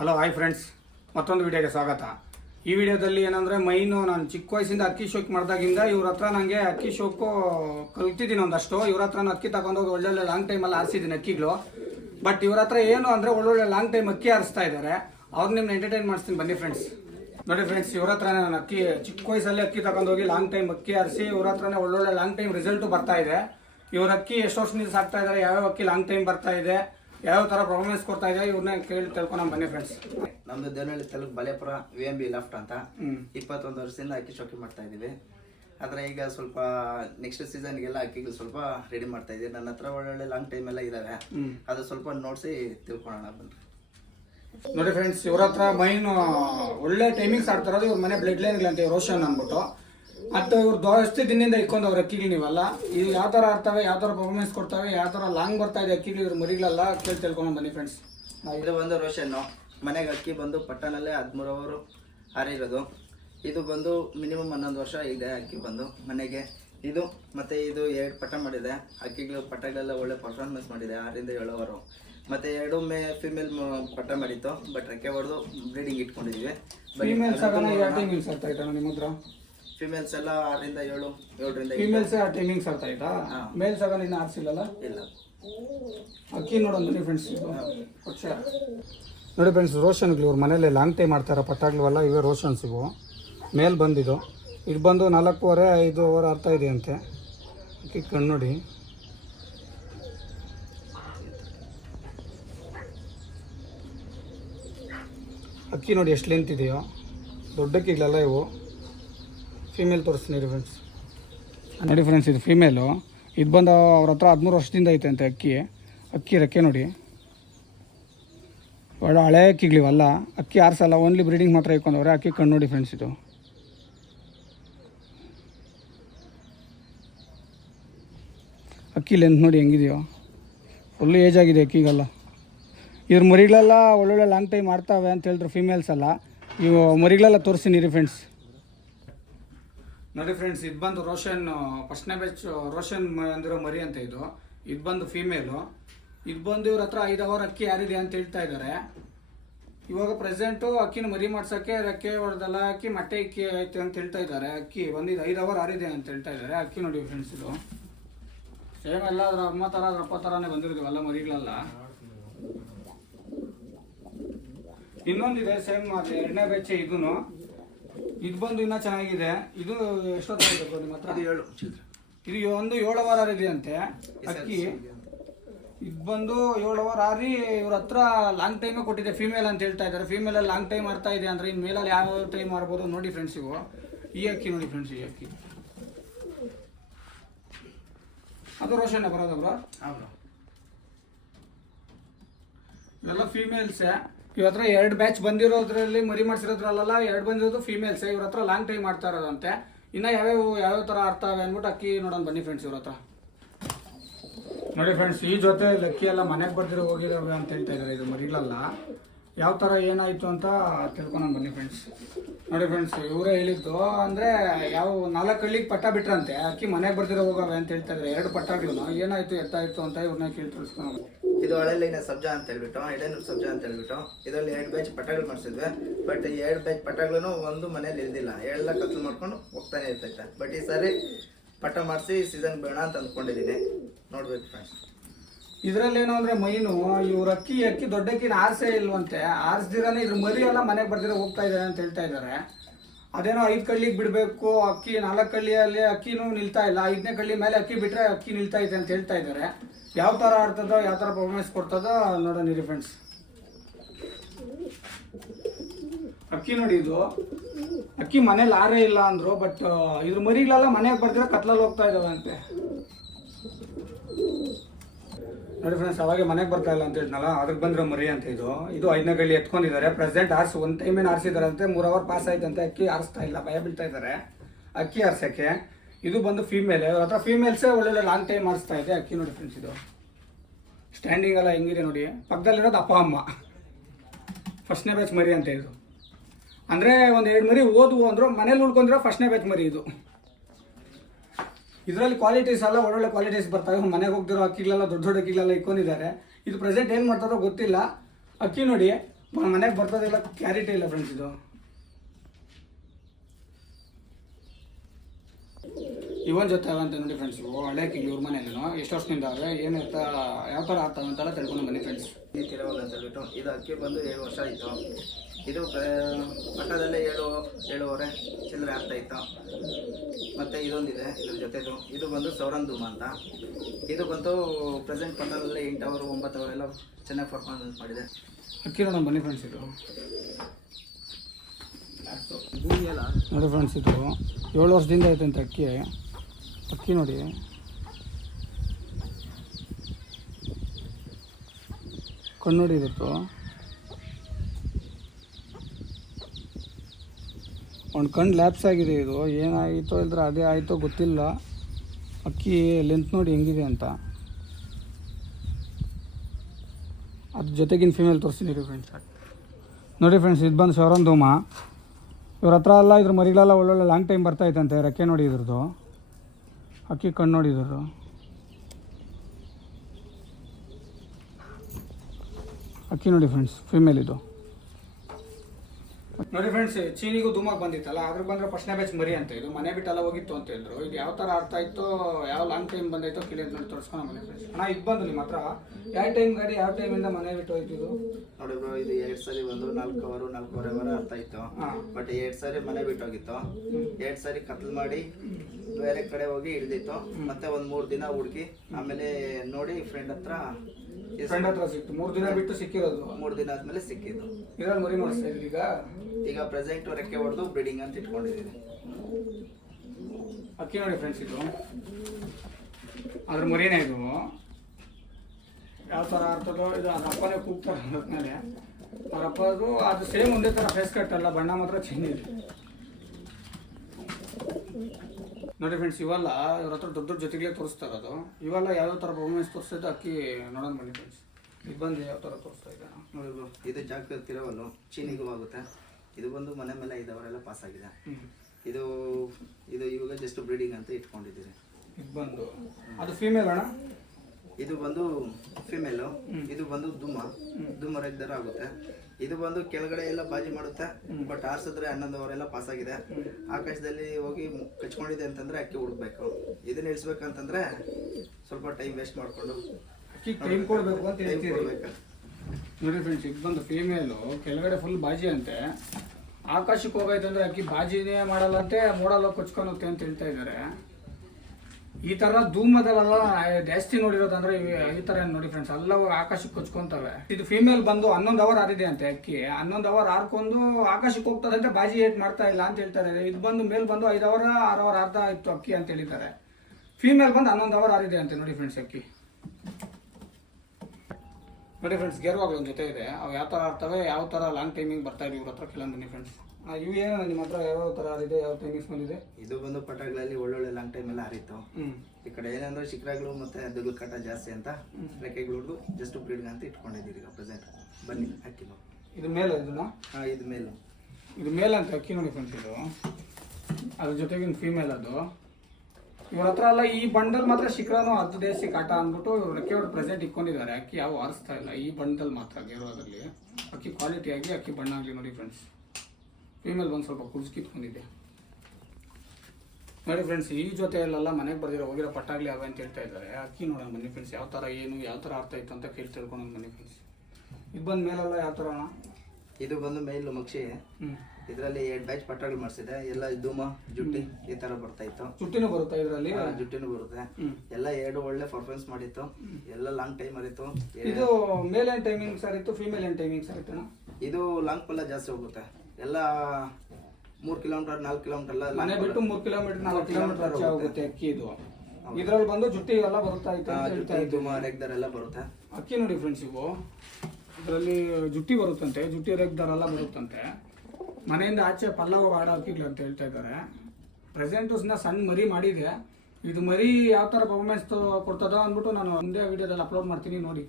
Hello hi friends, ಮತ್ತೊಂದು ವಿಡಿಯೋಗೆ ಸ್ವಾಗತ. ಈ ವಿಡಿಯೋದಲ್ಲಿ ಏನಂದರೆ ಮೈನು ನಾನು ಚಿಕ್ಕ ವಯಸ್ಸಿಂದ ಅಕ್ಕಿ ಶೋಕ್ ಮಾಡಿದಾಗಿಂದ ಇವ್ರ ಹತ್ರ ನನಗೆ ಅಕ್ಕಿ ಶೋಕು ಕಲ್ತಿದ್ದೀನಿ ಒಂದಷ್ಟು. ಇವ್ರ ಹತ್ರ ನಾನು ಅಕ್ಕಿ ತಗೊಂಡೋಗಿ ಒಳ್ಳೊಳ್ಳೆ ಲಾಂಗ್ ಟೈಮಲ್ಲಿ ಆರಿಸಿದ್ದೀನಿ ಅಕ್ಕಿಗಳು. ಬಟ್ ಇವ್ರ ಹತ್ರ ಏನು ಅಂದರೆ ಒಳ್ಳೊಳ್ಳೆ ಲಾಂಗ್ ಟೈಮ್ ಅಕ್ಕಿ ಆರಿಸ್ತಾ ಇದ್ದಾರೆ. ಅವ್ರು ನಿಮ್ಮನ್ನ ಎಂಟರ್ಟೈನ್ ಮಾಡಿಸ್ತೀನಿ ಬನ್ನಿ ಫ್ರೆಂಡ್ಸ್. ನೋಡಿ ಫ್ರೆಂಡ್ಸ್, ಇವ್ರ ಹತ್ರ ನಾನು ಅಕ್ಕಿ ಚಿಕ್ಕ ವಯಸ್ಸಲ್ಲಿ ಅಕ್ಕಿ ತಗೊಂಡೋಗಿ ಲಾಂಗ್ ಟೈಮ್ ಅಕ್ಕಿ ಆರಿಸಿ ಇವ್ರ ಹತ್ರನೇ ಒಳ್ಳೊಳ್ಳೆ ಲಾಂಗ್ ಟೈಮ್ ರಿಸಲ್ಟು ಬರ್ತಾ ಇದೆ. ಇವ್ರ ಅಕ್ಕಿ ಎಷ್ಟು ವರ್ಷದಿಂದ ಸಾಕ್ತಾ ಇದ್ದಾರೆ, ಯಾವ್ಯಾವ ಅಕ್ಕಿ ಲಾಂಗ್ ಟೈಮ್ ಬರ್ತಾ ಇದೆ, ಯಾವ ಥರ ಪರ್ಫಾರ್ಮೆನ್ಸ್ ಕೊಡ್ತಾ ಇದೆ, ಇವ್ರನ್ನ ಕೇಳಿ ತಿಳ್ಕೊಂಡು ಬನ್ನಿ ಫ್ರೆಂಡ್ಸ್. ನಮ್ದು ದೇವನಹಳ್ಳಿ ತಾಲೂಕು ಬಲೇಪುರ VMB ಲೆಫ್ಟ್ ಅಂತ 21 ವರ್ಷದಿಂದ ಅಕ್ಕಿ ಶೋಕಿ ಮಾಡ್ತಾ ಇದೀವಿ. ಆದ್ರೆ ಈಗ ಸ್ವಲ್ಪ ನೆಕ್ಸ್ಟ್ ಸೀಸನ್ಗೆಲ್ಲ ಅಕ್ಕಿಗಳು ಸ್ವಲ್ಪ ರೆಡಿ ಮಾಡ್ತಾ ಇದೀವಿ. ನನ್ನ ಹತ್ರ ಒಳ್ಳೊಳ್ಳೆ ಲಾಂಗ್ ಟೈಮ್ ಎಲ್ಲ ಇದಾವೆ, ಅದು ಸ್ವಲ್ಪ ನೋಡಿಸಿ ತಿಳ್ಕೊಳ್ಳೋಣ ಬನ್ನಿ. ನೋಡಿ ಫ್ರೆಂಡ್ಸ್, ಇವ್ರ ಹತ್ರ ಮೈನ್ ಒಳ್ಳೆ ಟೈಮಿಂಗ್ಸ್ ಆಡ್ತಾ ಇರೋದು. ಇವ್ರ ಮನೆ ಬ್ಲಡ್ ಲೈನ್ಗಳಂತೆ ರೋಷನ್ ಅಂದ್ಬಿಟ್ಟು. ಮತ್ತು ಇವ್ರು ಜಾಸ್ತಿ ದಿನದಿಂದ ಇಕ್ಕೊಂಡು ಅವ್ರ ಅಕ್ಕಿಗಳು ನೀವಲ್ಲ, ಇದು ಯಾವ ಥರ ಆಡ್ತವೆ, ಯಾವ ಥರ ಪರ್ಫಾರ್ಮೆನ್ಸ್ ಕೊಡ್ತವೆ, ಯಾವ ಥರ ಲಾಂಗ್ ಬರ್ತಾ ಇದೆ ಅಕ್ಕಿಗಳು, ಇವ್ರ ಮರಿಗಳೆಲ್ಲ ಕೇಳಿ ತಿಳ್ಕೊಂಡು ಬನ್ನಿ ಫ್ರೆಂಡ್ಸ್. ಇದು ಬಂದು ರೋಷನ್ನು. ಮನೆಗೆ ಅಕ್ಕಿ ಬಂದು ಪಟ್ಟಣಲ್ಲೇ 13 ಅವರು ಹಾರಿರೋದು. ಇದು ಬಂದು ಮಿನಿಮಮ್ 11 ವರ್ಷ ಇದೆ ಅಕ್ಕಿ ಬಂದು ಮನೆಗೆ. ಇದು ಮತ್ತೆ ಇದು 2 ಪಟ್ಟ ಮಾಡಿದೆ ಅಕ್ಕಿಗಳು. ಪಟ್ಟಗಳೆಲ್ಲ ಒಳ್ಳೆ ಪರ್ಫಾರ್ಮೆನ್ಸ್ ಮಾಡಿದೆ, 6 ರಿಂದ 7 ಅವರು. ಮತ್ತೆ 2 ಫಿಮೇಲ್ ಪಟ್ಟ ಮಾಡಿತ್ತು, ಬಟ್ ರೆಕ್ಕೆ ಹೊಡೆದು ಬ್ರೀಡಿಂಗ್ ಇಟ್ಕೊಂಡಿದ್ವಿ. ಫೀಮೇಲ್ಸ್ ಫಿಮೇಲ್ಸ್ ಎಲ್ಲ 6 ರಿಂದ 7, 7 ರಿಂದ ಫೀಮೇಲ್ಸ್ ಟೈಮಿಂಗ್ಸ್ ಆಡ್ತಾ ಇದ್ದಾ? ಮೇಲ್ಸ್ ಆಗ ಇನ್ನು ಆರಿಸಿಲ್ಲಲ್ಲ ಇಲ್ಲ. ಅಕ್ಕಿ ನೋಡೋಣ ಬನ್ನಿ ಫ್ರೆಂಡ್ಸ್. ನೋಡಿ ಫ್ರೆಂಡ್ಸ್, ರೋಷನ್ಗಳು ಇವ್ರ ಮನೇಲಿ ಲಾಂಗ್ ಟೈಮ್ ಮಾಡ್ತಾರೆ. ಪಟ್ಟಾಗ್ಲವೆಲ್ಲ ಇವೇ ರೋಷನ್ಸ್. ಇವು ಮೇಲ್ ಬಂದಿದ್ದು. ಇದು ಬಂದು 4:15, 5 ಅವರ್ ಆಡ್ತಾ ಇದೆ ಅಂತೆ. ಅಕ್ಕಿ ಕಣ್ಣು ನೋಡಿ. ಅಕ್ಕಿ ನೋಡಿ ಎಷ್ಟು ಲೆಂತ್ ಇದೆಯೋ. ದೊಡ್ಡಕ್ಕಿಗಳೆಲ್ಲ ಇವು. ಫೀಮೇಲ್ ತೋರಿಸ್ತೀನಿ ಫ್ರೆಂಡ್ಸ್. ನೋಡಿ ಫ್ರೆಂಡ್ಸ್, ಇದು ಫೀಮೇಲು. ಇದು ಬಂದು ಅವ್ರ ಹತ್ರ 13 ವರ್ಷದಿಂದ ಐತೆ ಅಂತೆ ಅಕ್ಕಿ. ಅಕ್ಕಿ ರೆಕ್ಕೆ ನೋಡಿ, ಒಳ್ಳೆ ಹಳೆ ಅಕ್ಕಿಗಳಿವಲ್ಲ. ಅಕ್ಕಿ ಆರಿಸಲ್ಲ, ಓನ್ಲಿ ಬ್ರೀಡಿಂಗ್ ಮಾತ್ರ ಇಟ್ಕೊಂಡವ್ರೆ. ಅಕ್ಕಿ ಕಣ್ಣು ನೋಡಿ ಫ್ರೆಂಡ್ಸ್. ಇದು ಅಕ್ಕಿ ಲೆಂತ್ ನೋಡಿ ಹೆಂಗಿದೆಯೋ. ಫುಲ್ ಏಜ್ ಆಗಿದೆ ಅಕ್ಕಿಗೆಲ್ಲ. ಇವ್ರ ಮರಿಗಳೆಲ್ಲ ಒಳ್ಳೊಳ್ಳೆ ಲಾಂಗ್ ಟೈಮ್ ಮಾಡ್ತಾವೆ ಅಂತ ಹೇಳಿದ್ರು ಫೀಮೇಲ್ಸ್ ಎಲ್ಲ. ಇವು ಮರಿಗಳೆಲ್ಲ ತೋರಿಸ್ತೀನಿ ರೀ ಫ್ರೆಂಡ್ಸ್. ನೋಡಿ ಫ್ರೆಂಡ್ಸ್, ಇದು ಬಂದು ರೋಷನ್ ಫಸ್ಟ್ನೇ ಬ್ಯಾಚ್ ರೋಷನ್ ಅಂದಿರೋ ಮರಿ ಅಂತ. ಇದು ಬಂದು ಫೀಮೇಲು. ಇದು ಬಂದು ಇವ್ರ ಹತ್ರ 5 ಅವರ್ ಅಕ್ಕಿ ಯಾರಿದೆ ಅಂತ ಹೇಳ್ತಾ ಇದ್ದಾರೆ. ಇವಾಗ ಪ್ರೆಸೆಂಟು ಅಕ್ಕಿನ ಮರಿ ಮಾಡ್ಸೋಕ್ಕೆ ರೆಕ್ಕೆ ಹೊಡೆದೆಲ್ಲ ಹಾಕಿ ಮೊಟ್ಟೆ ಅಕ್ಕಿ ಐತೆ ಅಂತ ಹೇಳ್ತಾ ಇದ್ದಾರೆ. ಅಕ್ಕಿ ಬಂದಿದ್ದು 5 ಅವರ್ ಆರಿದೆ ಅಂತ ಹೇಳ್ತಾ ಇದ್ದಾರೆ. ಅಕ್ಕಿ ನೋಡಿ ಫ್ರೆಂಡ್ಸ್, ಇದು ಸೇಮ್ ಎಲ್ಲ ಅದ್ರ ಅಮ್ಮ ಥರ ಅದ್ರ ಅಪ್ಪ ಥರನೇ ಬಂದಿರೋದಿವಲ್ಲ ಮರಿಗಳೆಲ್ಲ. ಇನ್ನೊಂದಿದೆ ಸೇಮ್, ಅದು 2ನೇ ಬ್ಯಾಚ್. ಇದು ಬಂದು ಇನ್ನೂ ಚೆನ್ನಾಗಿದೆ. ಇದು ಎಷ್ಟೊತ್ತಾಗಬೇಕು ನಿಮ್ಮ ಹತ್ರ? ಇದು ಒಂದು 7 ಅವರ್ ಆರಿದೆ ಅಂತೆ ಅಕ್ಕಿ. ಇದು ಬಂದು 7 ಅವರ್ ಆರಿ ಇವ್ರ ಹತ್ರ ಲಾಂಗ್ ಟೈಮೇ ಕೊಟ್ಟಿದೆ. ಫೀಮೇಲ್ ಅಂತ ಹೇಳ್ತಾ ಇದ್ದಾರೆ. ಫೀಮೇಲಲ್ಲಿ ಲಾಂಗ್ ಟೈಮ್ ಆಡ್ತಾ ಇದೆ ಅಂದರೆ ಇನ್ನು ಮೇಲಲ್ಲಿ ಯಾವ ಟೈಮ್ ಆಡ್ಬೋದು ನೋಡಿ ಫ್ರೆಂಡ್ಸ್. ಇವು ಈ ಅಕ್ಕಿ ನೋಡಿ ಫ್ರೆಂಡ್ಸ್, ಈ ಅಕ್ಕಿ ಅದು ರೋಷನ್ ಬರೋದು ಬ್ರೋ. ಇವೆಲ್ಲ ಫೀಮೇಲ್ಸೇ. ಇವ್ರ ಹತ್ರ 2 ಬ್ಯಾಚ್ ಬಂದಿರೋದ್ರಲ್ಲಿ ಮರಿ ಮಾಡಿಸಿರೋದ್ರಲ್ಲ 2 ಬಂದಿರೋದು ಫೀಮೇಲ್ಸೇ. ಇವ್ರ ಹತ್ರ ಲಾಂಗ್ ಟೈಮ್ ಮಾಡ್ತಾ ಇರೋದಂತೆ. ಇನ್ನು ಯಾವ್ಯಾವ ಥರ ಆಡ್ತಾವೆ ಅಂದ್ಬಿಟ್ಟು ಅಕ್ಕಿ ನೋಡೋಣ ಬನ್ನಿ ಫ್ರೆಂಡ್ಸ್. ಇವ್ರ ಹತ್ರ ನೋಡಿ ಫ್ರೆಂಡ್ಸ್, ಈ ಜೊತೆ ಅಕ್ಕಿ ಎಲ್ಲ ಮನೆಗೆ ಬರ್ದಿರೋ ಹೋಗಿರೋವೆ ಅಂತ ಹೇಳ್ತಾ ಇದ್ದಾರೆ. ಇದು ಮರಿಗಳೆಲ್ಲ ಯಾವ ಥರ ಏನಾಯಿತು ಅಂತ ತಿಳ್ಕೊಂಡು ಬನ್ನಿ ಫ್ರೆಂಡ್ಸ್. ನೋಡಿ ಫ್ರೆಂಡ್ಸ್, ಇವರೇ ಹೇಳಿದ್ದು ಅಂದರೆ ಯಾವ 4 ಹಳ್ಳಿಗೆ ಪಟ್ಟ ಬಿಟ್ರಂತೆ. ಅಕ್ಕಿ ಮನೆಗೆ ಬರ್ದಿರೋ ಹೋಗವೆ ಅಂತ ಹೇಳ್ತಾ ಇದ್ದಾರೆ. 2 ಪಟ್ಟಗಳು ಏನಾಯಿತು ಎತ್ತಾಯಿತು ಅಂತ ಇವ್ರನ್ನ ಕೇಳಿ ತಿಳ್ಸ್ಕೊಂಡು. ಇದು ಹಳೆಲಿನ ಸಬ್ಜಾ ಅಂತ ಹೇಳ್ಬಿಟ್ಟು, ಎಡೆನೂರು ಸಬ್ಜಾ ಅಂತ ಹೇಳ್ಬಿಟ್ಟು ಇದರಲ್ಲಿ 2 ಬ್ಯಾಚ್ ಪಟ್ಟಗಳು ಮಾಡಿಸಿದ್ವಿ. ಬಟ್ 2 ಬ್ಯಾಚ್ ಪಟ್ಟಗಳನ್ನು ಒಂದು ಮನೇಲಿ ಇಲ್ದಿಲ್ಲ, ಎಲ್ಲ ಕತ್ಲು ಮಾಡ್ಕೊಂಡು ಹೋಗ್ತಾನೆ ಇರ್ತೈತೆ. ಬಟ್ ಈ ಸಾರಿ ಪಟ್ಟ ಮಾಡಿಸಿ ಸೀಸನ್ ಬೇಡ ಅಂತ ಅಂದ್ಕೊಂಡಿದ್ದೀನಿ. ನೋಡ್ಬೇಕು ಫ್ರೆಂಡ್ಸ್. ಇದರಲ್ಲಿ ಏನು ಅಂದರೆ ಮೈನು ಇವ್ರ ಅಕ್ಕಿ ದೊಡ್ಡಕ್ಕಿನ ಆರಿಸೇ ಇಲ್ವಂತೆ. ಆರಿಸ್ದಿರಾನೆ ಇದ್ರ ಮರಿ ಎಲ್ಲ ಮನೆಗೆ ಬರ್ದಿರೋ ಹೋಗ್ತಾ ಇದ್ದಾರೆ ಅಂತ ಹೇಳ್ತಾ ಇದ್ದಾರೆ. ಅದೇನೋ 5 ಕಳ್ಳಿಗೆ ಬಿಡಬೇಕು ಅಕ್ಕಿ, 4 ಕಳ್ಳಿಯಲ್ಲಿ ಅಕ್ಕಿನೂ ನಿಲ್ತಾ ಇಲ್ಲ. 5ನೇ ಕಳ್ಳಿ ಮೇಲೆ ಅಕ್ಕಿ ಬಿಟ್ಟರೆ ಅಕ್ಕಿ ನಿಲ್ತಾ ಇದೆ ಅಂತ ಹೇಳ್ತಾ ಇದ್ದಾರೆ. ಯಾವ ಥರ ಆಡ್ತದೋ, ಯಾವ ಥರ ಪರ್ಫಾರ್ಮೆನ್ಸ್ ಕೊಡ್ತದೋ ನೋಡೋಣ ಫ್ರೆಂಡ್ಸ್. ಅಕ್ಕಿ ನೋಡಿ, ಇದು ಅಕ್ಕಿ ಮನೇಲಿ ಆರೇ ಇಲ್ಲ ಅಂದರು. ಬಟ್ ಇದ್ರ ಮರಿಗಳೆಲ್ಲ ಮನೆಗೆ ಬರ್ದಿರೋ ಕತ್ಲಲ್ಲಿ ಹೋಗ್ತಾ ಇದ್ದಾವೆ ಅಂತೆ. ನೋಡಿ ಫ್ರೆಂಡ್ಸ್, ಅವಾಗೆ ಮನೆಗೆ ಬರ್ತಾ ಇಲ್ಲ ಅಂತ ಹೇಳಿದ್ನಲ್ಲ, ಅದಕ್ಕೆ ಬಂದಿರೋ ಮರಿ ಅಂತ. ಇದು 5ನೇ ಕಳ್ಳಿ ಎತ್ಕೊಂಡಿದ್ದಾರೆ. ಪ್ರೆಸೆಂಟ್ ಒಂದು ಟೈಮೇನು ಆರಿಸಿದ್ದಾರೆ ಅಂತೆ. 3 ಅವರ್ ಪಾಸ್ ಆಯ್ತಂತೆ. ಅಕ್ಕಿ ಆರಿಸ್ತಾ ಇಲ್ಲ, ಭಯ ಬೀಳ್ತಾ ಇದ್ದಾರೆ ಅಕ್ಕಿ ಆರ್ಸೋಕ್ಕೆ. ಇದು ಬಂದು ಫೀಮೇಲ್. ಅವ್ರ ಹತ್ರ ಫೀಮೇಲ್ಸೇ ಒಳ್ಳೊಳ್ಳೆ ಲಾಂಗ್ ಟೈಮ್ ಆರಿಸ್ತಾ ಇದೆ ಅಕ್ಕಿ. ನೋಡಿ ಫ್ರೆಂಡ್ಸ್, ಇದು ಸ್ಟ್ಯಾಂಡಿಂಗ್ ಎಲ್ಲ ಹೆಂಗಿದೆ ನೋಡಿ. ಪಕ್ಕದಲ್ಲಿರೋದು ಅಪ್ಪ ಅಮ್ಮ. ಫಸ್ಟ್ನೇ ಬ್ಯಾಚ್ ಮರಿ ಅಂತ. ಇದು ಅಂದರೆ ಒಂದು 2 ಮರಿ ಓದ್ವು ಅಂದರು, ಮನೇಲಿ ಉಳ್ಕೊಂಡಿರೋ ಫಸ್ಟ್ನೇ ಬ್ಯಾಚ್ ಮರಿ ಇದು. ಇದರಲ್ಲಿ ಕ್ವಾಲಿಟೀಸ್ ಎಲ್ಲ ಒಳ್ಳೊಳ್ಳೆ ಕ್ವಾಲಿಟೀಸ್ ಬರ್ತವೆ. ಮನೆಗೆ ಹೋಗ್ತಿರೋ ಅಕ್ಕಿಗಳೆಲ್ಲ ದೊಡ್ಡ ದೊಡ್ಡ ಅಕ್ಕಿಗಳೆಲ್ಲ ಇಟ್ಕೊಂಡಿದ್ದಾರೆ. ಇದು ಪ್ರೆಸೆಂಟ್ ಏನು ಮಾಡ್ತಾರೋ ಗೊತ್ತಿಲ್ಲ. ಅಕ್ಕಿ ನೋಡಿ ಮನೆಗೆ ಬರ್ತದಿಲ್ಲ, ಕ್ಲಾರಿಟಿ ಇಲ್ಲ ಫ್ರೆಂಡ್ಸ್. ಇದು ಇವನ್ ಜೊತೆ ಅವಂತ ನೋಡಿ ಫ್ರೆಂಡ್ಸ್. ಇವು ಹಳೆ ಕಿಂಗ್ ಇವ್ರ ಮನೆಯಲ್ಲೂ ಎಷ್ಟು ವರ್ಷದಿಂದ ಅವೆ, ಏನು ಇರ್ತಾ ಯಾವ ಥರ ಆಗ್ತವೆ ಅಂತೆಲ್ಲ ತಿಳ್ಕೊಂಡು ಬನ್ನಿ ಫ್ರೆಂಡ್ಸ್. ಈ ತಿರವಾಗ ಅಂತ ಹೇಳ್ಬಿಟ್ಟು ಇದು ಅಕ್ಕಿ ಬಂದು 7 ವರ್ಷ ಆಯಿತು. ಇದು ಪಟ್ಟದಲ್ಲೇ 7.5 ಚಿಲ್ಲರೆ ಆಗ್ತಾಯಿತ್ತು. ಮತ್ತು ಇದೊಂದಿದೆ ಇದ್ರ ಜೊತೆದು. ಇದು ಬಂದು ಸೌರನ್ ಧೂಮ ಅಂತ. ಇದು ಬಂದು ಪ್ರೆಸೆಂಟ್ ಪಟ್ಟದಲ್ಲೇ 8 ಅವರ್ 9 ಅವರ್ ಎಲ್ಲ ಚೆನ್ನಾಗಿ ಪರ್ಫಾರ್ಮೆನ್ಸ್ ಮಾಡಿದೆ. ಅಕ್ಕಿ ನೋಡೋಣ ಬನ್ನಿ ಫ್ರೆಂಡ್ಸ್. ಇದು ಭೂಮಿ ಎಲ್ಲ ನೋಡಿ ಫ್ರೆಂಡ್ಸ್, ಇದು 7 ವರ್ಷದಿಂದ ಐತೆ ಅಕ್ಕಿ. ಅಕ್ಕಿ ನೋಡಿ, ಕಣ್ಣು ನೋಡಿ ಇವತ್ತು ಒಂದು ಕಣ್ಣು ಲ್ಯಾಪ್ಸ್ ಆಗಿದೆ. ಇದು ಏನಾಗಿತ್ತೋ ಇಲ್ದ್ರೆ ಅದೇ ಆಯಿತೋ ಗೊತ್ತಿಲ್ಲ. ಅಕ್ಕಿ ಲೆಂತ್ ನೋಡಿ ಹೆಂಗಿದೆ ಅಂತ. ಅದ್ರ ಜೊತೆಗಿನ ಫಿಮೇಲ್ ತೋರಿಸ್ತೀನಿ ಫ್ರೆಂಡ್ಸ್. ನೋಡಿ ಫ್ರೆಂಡ್ಸ್, ಇದು ಬಂದು ಸೌರನ್ ಧೂಮ. ಇವ್ರ ಹತ್ರ ಎಲ್ಲ ಇದ್ರ ಮರಿಗಳೆಲ್ಲ ಒಳ್ಳೊಳ್ಳೆ ಲಾಂಗ್ ಟೈಮ್ ಬರ್ತಾಯಿತ್ತಂತೆ. ರೆಕ್ಕೆ ನೋಡಿ ಇದ್ರದ್ದು, ಅಕ್ಕಿ ಕಣ್ಣು ನೋಡಿ ಇದ್ರದ್ದು. ಅಕ್ಕಿ ನೋಡಿ ಫ್ರೆಂಡ್ಸ್, ಫಿಮೇಲ್ ಇದು. ನೋಡಿ ಫ್ರೆಂಡ್ಸ್, ಚೀನಿಗೂ ಧೂಮಾಗಿ ಬಂದಿತ್ತಲ್ಲ, ಅದ್ರ ಬಂದರೆ ಫಸ್ಟ್ನೇ ಬ್ಯಾಚ್ ಮರಿ ಅಂತ. ಇದು ಮನೆ ಬಿಟ್ಟೆಲ್ಲ ಹೋಗಿತ್ತು ಅಂತ ಹೇಳಿದ್ರು. ಇದು ಯಾವ ಥರ ಆಡ್ತಾ ಇತ್ತೋ, ಯಾವ ಲಾಂಗ್ ಟೈಮ್ ಬಂದೈತೋ ಕಿಳಿಯೋದು ನೋಡಿ ತೋರಿಸ್ಕೊಂಡು ಮನೆ ಫ್ರೆಂಡ್ಸ್. ಅಣ್ಣ ಇದು ಬಂದು ನಿಮ್ಮ ಹತ್ರ ಯಾವ ಟೈಮ್ ಗಾಡಿ, ಯಾವ ಟೈಮಿಂದ ಮನೆ ಬಿಟ್ಟು ಹೋಯ್ತು ಇದು? ನೋಡಿ ಬ್ರೋ, ಇದು 2 ಸರಿ ಬಂದು 4 ಅವರ್ 4.5 ಅವರ್ ಆಗ್ತಾ ಇತ್ತು. ಬಟ್ 2 ಸರಿ ಮನೆ ಬಿಟ್ಟು ಹೋಗಿತ್ತು. 2 ಸರಿ ಕತ್ಲು ಮಾಡಿ ಬೇರೆ ಕಡೆ ಹೋಗಿ ಹಿಡಿದಿತ್ತು. ಮತ್ತೆ ಒಂದು 3 ದಿನ ಹುಡುಕಿ ಆಮೇಲೆ ನೋಡಿ ಫ್ರೆಂಡ್ ಹತ್ರ ಸಿಕ್ತು. 3 ದಿನ ಬಿಟ್ಟು ಸಿಕ್ಕಿರೋದು. 3 ದಿನ ಆದ್ಮೇಲೆ ಸಿಕ್ಕಿದ್ದು. ಇದ್ರಲ್ಲಿ ಮರಿ ಮಾಡಿಸ್ತಾ ಇದ್ರಿ ಈಗ ಪ್ರೆಸೆಂಟ್ ರೆಕ್ಕೆ ಹೊಡೆದು ಬ್ರೀಡಿಂಗ್ ಅಂತ ಇಟ್ಕೊಂಡಿದ್ದೀನಿ. ಅಕ್ಕಿ ನೋಡಿ ಫ್ರೆಂಡ್ಸ್, ಇದು ಅದ್ರ ಮರಿನೇ. ಇದು ಯಾವ ಥರ ಆಡ್ತದೋ, ಇದು ಅದ್ರ ಅಪ್ಪನೇ ಕೂಗ್ತಾರೆ ಮೇಲೆ. ಅವ್ರ ಅಪ್ಪದು ಅದು ಸೇಮ್ ಒಂದೇ ಥರ ಫೇಸ್ ಕಟ್ ಅಲ್ಲ, ಬಣ್ಣ ಮಾತ್ರ ಚೇಂಜ್ ಇದೆ. ನೋಡಿ ಫ್ರೆಂಡ್ಸ್, ಇವೆಲ್ಲ ಇವ್ರ ಹತ್ರ ದೊಡ್ಡ ಜೊತೆಗಳೇ ತೋರಿಸ್ತಾ ಇರೋದು. ಇವೆಲ್ಲ ಯಾವ್ಯಾವ ಥರ ಪರ್ಫಾರ್ಮೆನ್ಸ್ ತೋರಿಸ್ತಾ ಅಕ್ಕಿ ನೋಡೋಣ ಬನ್ನಿ ಫ್ರೆಂಡ್ಸ್. ಇದು ಬಂದು ಯಾವ ಥರ ತೋರಿಸ್ತಾ ಇದೆ ನೋಡಿ ಬ್ರೋ, ಇದು ಜಾಗ ತಿರವಲ್ಲು ಚೀನಿಗೂ ಆಗುತ್ತೆ. ಇದು ಬಂದು ಮನೆ ಮೇಲೆ 5 ಅವರೆಲ್ಲ ಪಾಸ್ ಆಗಿದೆ. ಇದು ಇವಾಗ ಜಸ್ಟ್ ಬ್ರೀಡಿಂಗ್ ಅಂತ ಇಟ್ಕೊಂಡಿದ್ದೀರಿ. ಇದು ಬಂದು ಅದು ಫೀಮೇಲ್ ಅಣ್ಣ. ಇದು ಬಂದು ಫಿಮೇಲು. ಇದು ಬಂದು ಧೂಮ ರೆಗ್ದರ ಆಗುತ್ತೆ. ಇದು ಬಂದು ಕೆಳಗಡೆ ಎಲ್ಲ ಬಾಜಿ ಮಾಡುತ್ತೆ. ಬಟ್ ಆರ್ಸಿದ್ರೆ 11 ಅವರೆಲ್ಲ ಪಾಸ್ ಆಗಿದೆ. ಆಕಾಶದಲ್ಲಿ ಹೋಗಿ ಕಚ್ಕೊಂಡಿದೆ ಅಂತಂದ್ರೆ ಅಕ್ಕಿ ಹುಡುಕ್ಬೇಕು. ಇದನ್ನ ಇಳಿಸ್ಬೇಕಂತಂದ್ರೆ ಸ್ವಲ್ಪ ಟೈಮ್ ವೇಸ್ಟ್ ಮಾಡಿಕೊಂಡು ಅಕ್ಕಿ ಟೈಮ್ ಕೊಡಬೇಕು ಅಂತ ಹೇಳ್ತೀವಿ. ನೋಡಿ ಫ್ರೆಂಡ್ಸ್, ಇದು ಬಂದು ಫೀಮೇಲು. ಕೆಳಗಡೆ ಫುಲ್ ಬಾಜಿ ಅಂತೆ. ಆಕಾಶಕ್ಕೆ ಹೋಗೈತೆ ಅಂದ್ರೆ ಅಕ್ಕಿ ಬಾಜಿನೇ ಮಾಡಲ್ಲಂತೆ, ಮೋಡಲ್ಲ ಕೊಚ್ಕೊಳುತ್ತೆ ಅಂತ ಹೇಳ್ತಾ ಇದ್ದಾರೆ. ಈ ಥರ ಧೂಮದಲ್ಲೆಲ್ಲ ಜಾಸ್ತಿ ನೋಡಿರೋದಂದ್ರೆ ಈ ಥರ ನೋಡಿ ಫ್ರೆಂಡ್ಸ್, ಎಲ್ಲ ಆಕಾಶಕ್ಕೆ ಕೊಚ್ಕೊಂತವೆ. ಇದು ಫೀಮೇಲ್ ಬಂದು 11 ಅವರ್ ಆರಿದೆ ಅಂತೆ ಅಕ್ಕಿ. 11 ಅವರ್ ಆರ್ಕೊಂಡು ಆಕಾಶಕ್ಕೆ ಹೋಗ್ತದೆ ಅಂತ ಬಾಜಿ ಏಟ್ ಮಾಡ್ತಾ ಇಲ್ಲ ಅಂತ ಹೇಳ್ತಾರೆ. ಇದು ಬಂದು ಮೇಲ್ ಬಂದು 5 ಅವರ್ 6 ಅವರ್ ಆರ್ದ ಇತ್ತು ಅಕ್ಕಿ ಅಂತ ಹೇಳಿದ್ದಾರೆ. ಫೀಮೇಲ್ ಬಂದು 11 ಅವರ್ ಆರಿದೆ ಅಂತೆ. ನೋಡಿ ಫ್ರೆಂಡ್ಸ್, ಅಕ್ಕಿ ನೋಡಿ ಫ್ರೆಂಡ್ಸ್, ಗೇರ್ವಾಗ್ಲು ಒಂದು ಜೊತೆ ಇದೆ. ಅವು ಯಾವ ಥರ ಆಡ್ತವೆ, ಯಾವ ಥರ ಲಾಂಗ್ ಟೈಮಿಂಗ್ ಬರ್ತಾ ಇದೆ ಇವ್ರ ಹತ್ರ ಕೆಲವೊಂದು ಬನ್ನಿ ಫ್ರೆಂಡ್ಸ್. ಇವು ಏನು ನಿಮ್ಮ ಹತ್ರ ಯಾವ ಥರ ಆರಿದೆ, ಯಾವ ಟೈಮಿಂಗ್ಸ್ ಬಂದಿದೆ? ಇದು ಬಂದು ಪಟಾಗಳಲ್ಲಿ ಒಳ್ಳೊಳ್ಳೆ ಲಾಂಗ್ ಟೈಮ್ ಎಲ್ಲ ಆರಿತ್ತು. ಈ ಕಡೆ ಏನಂದ್ರೆ ಶಿಖರಗಳು ಮತ್ತೆ ದುಗ್ಗು ಕಾಟ ಜಾಸ್ತಿ ಅಂತ ರೆಕ್ಕೆಗಳು ಜಸ್ಟ್ ಬ್ರೀಡಿಂಗ್ ಅಂತ ಇಟ್ಕೊಂಡಿದ್ದೀರಿ ಈಗ ಪ್ರೆಸೆಂಟ್. ಬನ್ನಿ ಅಕ್ಕಿ ನೋಡಿ. ಇದು ಮೇಲೆ ಇದನ್ನ ಇದು ಮೇಲು. ಇದು ಮೇಲ್ ಅಂತ ಅಕ್ಕಿ ನೋಡಿ ಫ್ರೆಂಡ್ಸ್. ಇದು ಅದ್ರ ಜೊತೆಗಿನ ಫೀಮೇಲ್. ಅದು ಇವ್ರ ಹತ್ರ ಎಲ್ಲ ಈ ಬಂಡಲ್ ಮಾತ್ರ ಶಿಖರನು 10 ದೇಸಿ ಕಾಟ ಅಂದ್ಬಿಟ್ಟು ಇವ್ರು ರೆಕ್ಕೆ ಹೊಡೆದು ಪ್ರೆಸೆಂಟ್ ಇಟ್ಕೊಂಡಿದ್ದಾರೆ. ಅಕ್ಕಿ ಯಾವ ಆರಿಸ್ತಾ ಇಲ್ಲ ಈ ಬಂಡಲ್ ಮಾತ್ರ. ಗೇರ್ವಾದಲ್ಲಿ ಅಕ್ಕಿ ಕ್ವಾಲಿಟಿ ಆಗಿ ಅಕ್ಕಿ ಬಣ್ಣ ಆಗಲಿ ನೋಡಿ ಫ್ರೆಂಡ್ಸ್. ಫೀಮೇಲ್ ಬಂದು ಸ್ವಲ್ಪ ಕುಡ್ಸ್ಕಿತ್ಕೊಂಡಿದೆ ನೋಡಿ ಫ್ರೆಂಡ್ಸ್. ಈ ಜೊತೆಯಲ್ಲೆಲ್ಲ ಮನೆಗೆ ಬರ್ದಿರೋ ಹೋಗಿರೋ ಪಟ್ಟಾಗ್ಲಿ ಅವೆ ಅಂತ ಹೇಳ್ತಾ ಇದ್ದಾರೆ. ಅಕ್ಕಿ ನೋಡೋಣ ಬನ್ನಿ ಫ್ರೆಂಡ್ಸ್, ಯಾವ ಥರ ಏನು ಯಾವ ಥರ ಆಡ್ತಾ ಇತ್ತು ಅಂತ ಕೇಳಿ ತಿಳ್ಕೊಂಡು ಬನ್ನಿ ಫ್ರೆಂಡ್ಸ್. ಇದು ಬಂದು ಮೇಲೆಲ್ಲ ಯಾವ ಥರ? ಇದು ಬಂದು ಮೇಲು ಮಕ್ಷಿ. ಇದರಲ್ಲಿ 2 ಬ್ಯಾಚ್ ಪಟ್ಟಾಗಳು ಮಾಡಿಸಿದೆ. ಎಲ್ಲ ಧೂಮ ಜುಟ್ಟಿ ಈ ತರ ಬರ್ತಾ ಇತ್ತು. ಜುಟ್ಟಿನೂ ಬರುತ್ತೆ ಇದರಲ್ಲಿ? ಜುಟ್ಟಿನೂ ಬರುತ್ತೆ. ಎಲ್ಲ 2 ಒಳ್ಳೆ ಪರ್ಫಾರ್ಮೆನ್ಸ್ ಮಾಡಿತ್ತು. ಎಲ್ಲ ಲಾಂಗ್ ಟೈಮ್ ಆಗಿತ್ತು. ಇದು ಮೇಲ್ ಏನ್ ಟೈಮಿಂಗ್ ಸರ್ ಇತ್ತು, ಫೀಮೇಲ್ ಏನ್ ಟೈಮಿಂಗ್ ಸರ್ ಇತ್ತು? ಇದು ಲಾಂಗ್ ಪಲ್ಲ ಜಾಸ್ತಿ ಹೋಗುತ್ತೆ. ಎಲ್ಲ 3 ಕಿಲೋಮೀಟರ್ 4 ಕಿಲೋಮೀಟರ್ ಎಲ್ಲ ಮನೆ ಬಿಟ್ಟು 3 ಕಿಲೋಮೀಟರ್ 4 ಕಿಲೋಮೀಟರ್ ಹೋಗುತ್ತೆ ಅಕ್ಕಿ. ಇದು ಇದ್ರಲ್ಲಿ ಬಂದು ಜುಟ್ಟಿ ಎಲ್ಲ ಬರುತ್ತಾ ಇತ್ತು, ರೆಗ್ದರ್ ಎಲ್ಲ ಬರುತ್ತೆ. ಅಕ್ಕಿ ನೋಡಿ ಫ್ರೆಂಡ್ಸ್, ಇವು ಇದರಲ್ಲಿ ಜುಟ್ಟಿ ಬರುತ್ತಂತೆ, ಜುಟ್ಟಿ ರೆಗ್ದರ್ ಎಲ್ಲ ಬರುತ್ತಂತೆ. ಮನೆಯಿಂದ ಆಚೆ ಪಲ್ಲ ಹೋಗಿ ಆಡೋ ಅಕ್ಕಿಗಳು ಅಂತ ಹೇಳ್ತಾ ಇದ್ದಾರೆ. ಪ್ರೆಸೆಂಟು ಸಣ್ಣ ಮರಿ ಮಾಡಿದೆ. ಇದು ಮರಿ ಯಾವ ಥರ ಪರ್ಫಾರ್ಮೆನ್ಸ್ ಕೊಡ್ತದೋ ಅಂದ್ಬಿಟ್ಟು ನಾನು ಮುಂದೆ ವಿಡಿಯೋದಲ್ಲಿ ಅಪ್ಲೋಡ್ ಮಾಡ್ತೀನಿ ನೋಡಿ.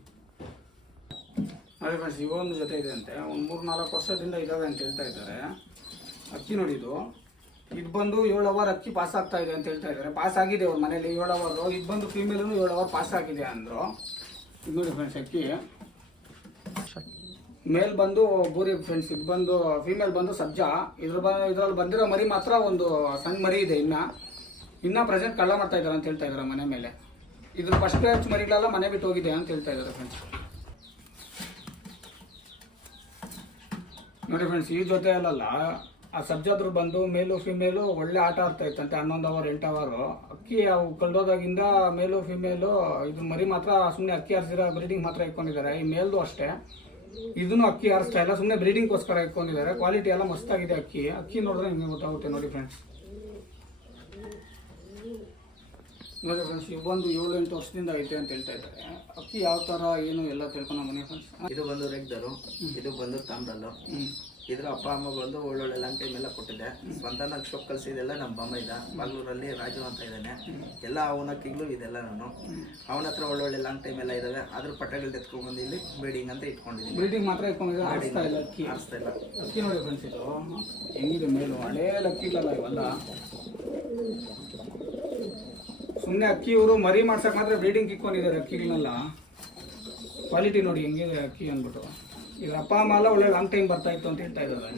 ನೋಡಿ ಫ್ರೆಂಡ್ಸ್, ಇವೊಂದು ಜೊತೆ ಇದೆ ಅಂತೆ. ಒಂದು 3-4 ವರ್ಷದಿಂದ ಇದ್ದಾವೆ ಅಂತ ಹೇಳ್ತಾ ಇದ್ದಾರೆ. ಅಕ್ಕಿ ನೋಡಿ, ಇದು ಬಂದು 7 ಅವರ್ ಅಕ್ಕಿ ಪಾಸ್ ಆಗ್ತಾ ಇದೆ ಅಂತ ಹೇಳ್ತಾ ಇದ್ದಾರೆ. ಪಾಸ್ ಆಗಿದೆ ಅವ್ರ ಮನೇಲಿ 7 ಅವರ್. ಇದು ಬಂದು ಫೀಮೇಲೂ 7 ಅವರ್ ಪಾಸ್ ಆಗಿದೆ ಅಂದರು. ಇದು ನೋಡಿ ಫ್ರೆಂಡ್ಸ್, ಅಕ್ಕಿ ಮೇಲ್ ಬಂದು ಬೂರಿ ಫ್ರೆಂಡ್ಸ್, ಇದು ಬಂದು ಫೀಮೇಲ್ ಬಂದು ಸಬ್ಜಾ. ಇದ್ರಲ್ಲಿ ಬಂದಿರೋ ಮರಿ ಮಾತ್ರ ಒಂದು ಸಣ್ಣ ಮರಿ ಇದೆ. ಇನ್ನ ಪ್ರೆಸೆಂಟ್ ಕಳ್ಳ ಮಾಡ್ತಾ ಇದ್ದಾರೆ ಅಂತ ಹೇಳ್ತಾ ಇದ್ದಾರೆ ಮನೆ ಮೇಲೆ. ಇದ್ರ ಫಸ್ಟ್ ಬ್ಯಾಚ್ ಮರಿಗಳೆಲ್ಲ ಮನೆ ಬಿಟ್ಟು ಹೋಗಿದೆ ಅಂತ ಹೇಳ್ತಾ ಇದ್ದಾರೆ ಫ್ರೆಂಡ್ಸ್. ನೋಡಿ ಫ್ರೆಂಡ್ಸ್, ಈ ಜೊತೆ ಅಲ್ಲಲ್ಲ ಆ ಸಬ್ಜಾದ್ರು ಬಂದು ಮೇಲು ಫಿಮೇಲು ಒಳ್ಳೆ ಆಟ ಆಡ್ತಾ ಇತ್ತಂತೆ. 11 ಅವರ್ 8 ಅವರ್ ಅಕ್ಕಿ ಅವು ಕಳೆದೋದಾಗಿಂದ ಮೇಲು ಫಿಮೇಲು ಇದು ಮರಿ ಮಾತ್ರ ಸುಮ್ಮನೆ ಅಕ್ಕಿ ಆರಿಸಿರೋ ಬ್ರೀಡಿಂಗ್ ಮಾತ್ರ ಇಟ್ಕೊಂಡಿದ್ದಾರೆ. ಈ ಮೇಲ್ದು ಅಷ್ಟೇ, ಇದನ್ನು ಅಕ್ಕಿ ಆರಿಸ್ತಾ ಇಲ್ಲ, ಸುಮ್ಮನೆ ಬ್ರೀಡಿಂಗ್ಗೋಸ್ಕರ ಇಟ್ಕೊಂಡಿದ್ದಾರೆ. ಕ್ವಾಲಿಟಿ ಎಲ್ಲ ಮಸ್ತಾಗಿದೆ. ಅಕ್ಕಿ ನೋಡಿದ್ರೆ ನಿಮಗೆ ಗೊತ್ತಾಗುತ್ತೆ ನೋಡಿ ಫ್ರೆಂಡ್ಸ್. ನೋಡಿ ಫ್ರೆಂಡ್ಸ್, ಇವು ಬಂದು 7-8 ವರ್ಷದಿಂದ ಐತೆ ಅಂತ ಹೇಳ್ತಾ ಇದ್ದಾರೆ. ಅಕ್ಕಿ ಯಾವ ಥರ ಏನು ಎಲ್ಲ ತಿಳ್ಕೊಂಡು ಮನೆ ಫ್ರೆಂಡ್ಸ್. ಇದು ಬಂದು ರೆಗ್ದರು, ಇದು ಬಂದು ತಾಮ್ರಲ್ಲು. ಇದ್ರ ಅಪ್ಪ ಅಮ್ಮ ಬಂದು ಒಳ್ಳೊಳ್ಳೆ ಲಾಂಗ್ ಟೈಮ್ ಎಲ್ಲ ಕೊಟ್ಟಿದ್ದೆ. ಸ್ವಂತ ನಂಗೆ ಶೋಕ್ ಕಲಿಸಿದೆಲ್ಲ ನಮ್ಮ ಬಮ್ಮ ಇದ್ದ ಬಾಗ್ಲೂರಲ್ಲಿ ರಾಜು ಅಂತ ಇದ್ದಾನೆ. ಎಲ್ಲ ಅವನಕ್ಕಿಗ್ಲೂ ಇದೆಲ್ಲ ನಾನು ಅವನ ಹತ್ರ ಒಳ್ಳೊಳ್ಳೆ ಲಾಂಗ್ ಟೈಮ್ ಎಲ್ಲ ಇದಾವೆ. ಅದ್ರ ಪಟ್ಟಗಳು ಎತ್ಕೊಂಡ್ಬಂದು ಇಲ್ಲಿ ಬ್ರೀಡಿಂಗ್ ಅಂತ ಇಟ್ಕೊಂಡಿದ್ದೀನಿ. ಬ್ರೀಡಿಂಗ್ ಮಾತ್ರ ಇಟ್ಕೊಂಡಿದ್ರೆ ಆರಿಸ್ತಾ ಇಲ್ಲ ಅಕ್ಕಿ. ಆರಿಸ್ತಾ ಇಲ್ಲ ಅಕ್ಕಿ ನೋಡಿ ಫ್ರೆಂಡ್ಸ್, ಇದು ಹೆಂಗಿದೆ ಮೇಲು ಹಳೇ ಅಕ್ಕಿ ಇಲ್ಲಲ್ಲ ಇವೆಲ್ಲ. ಸುಮ್ಮನೆ ಅಕ್ಕಿ ಇವರು ಮರಿ ಮಾಡ್ಸಕ್ಕೆ ಮಾತ್ರ ಬ್ರೀಡಿಂಗ್ ಇಟ್ಕೊಂಡಿದ್ದಾರೆ ಅಕ್ಕಿಗಳನ್ನೆಲ್ಲ. ಕ್ವಾಲಿಟಿ ನೋಡಿ ಹೆಂಗಿದೆ ಅಕ್ಕಿ ಅಂದ್ಬಿಟ್ಟು. ಇದ್ರ ಅಪ್ಪ ಅಮ್ಮ ಎಲ್ಲ ಒಳ್ಳೆ ಲಾಂಗ್ ಟೈಮ್ ಬರ್ತಾ ಇತ್ತು ಅಂತ ಹೇಳ್ತಾ ಇದ್ದಾರೆ.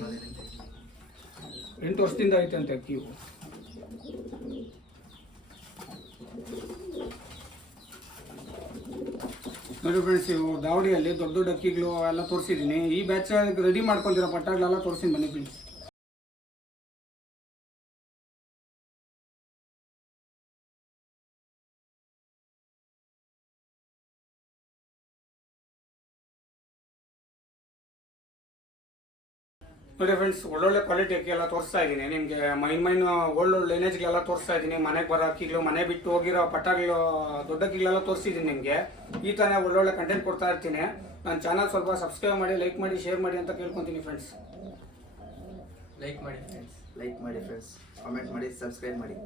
8 ವರ್ಷದಿಂದ ಐತೆ ಅಂತೆ ಅಕ್ಕಿ ಇವು. ನೋಡಿ ಫ್ರೆಂಡ್ಸ್, ಇವು ದಾವಡಿಯಲ್ಲಿ ದೊಡ್ಡ ದೊಡ್ಡ ಅಕ್ಕಿಗಳು ಎಲ್ಲ ತೋರಿಸಿದ್ದೀನಿ. ಈ ಬ್ಯಾಚ್ ರೆಡಿ ಮಾಡ್ಕೊಂಡಿರೋ ಪಟ್ಟಗಳೆಲ್ಲ ತೋರಿಸಿದ್ದೀನಿ ಬನ್ನಿ ಫ್ರೆಂಡ್ಸ್. ನೋಡಿ ಫ್ರೆಂಡ್ಸ್, ಒಳ್ಳೊಳ್ಳೆ ಕ್ವಾಲಿಟಿ ಅಕ್ಕಿ ಎಲ್ಲ ತೋರಿಸ್ತಾ ಇದ್ದೀನಿ ನಿಮಗೆ. ಮೈನ್ ಒಳ್ಳೊಳ್ಳೆ ಲೈನೇಜ್ಗಳೆಲ್ಲ ತೋರಿಸ್ತಾ ಇದ್ದೀನಿ. ಮನೆಗೆ ಬರೋ ಅಕ್ಕಿಗಳು, ಮನೆ ಬಿಟ್ಟು ಹೋಗಿರೋ ಪಟ್ಟಗಳು, ದೊಡ್ಡ ಅಕ್ಕಿಗಳೆಲ್ಲ ತೋರಿಸಿದ್ದೀನಿ ನಿಮಗೆ. ಈ ಥರ ಒಳ್ಳೊಳ್ಳೆ ಕಂಟೆಂಟ್ ಕೊಡ್ತಾ ಇರ್ತೀನಿ. ನನ್ನ ಚಾನಲ್ ಸ್ವಲ್ಪ ಸಬ್ಸ್ಕ್ರೈಬ್ ಮಾಡಿ, ಲೈಕ್ ಮಾಡಿ, ಶೇರ್ ಮಾಡಿ ಅಂತ ಕೇಳ್ಕೊತೀನಿ ಫ್ರೆಂಡ್ಸ್. ಲೈಕ್ ಮಾಡಿ ಫ್ರೆಂಡ್ಸ್, ಕಾಮೆಂಟ್ ಮಾಡಿ, ಸಬ್ಸ್ಕ್ರೈಬ್ ಮಾಡಿ.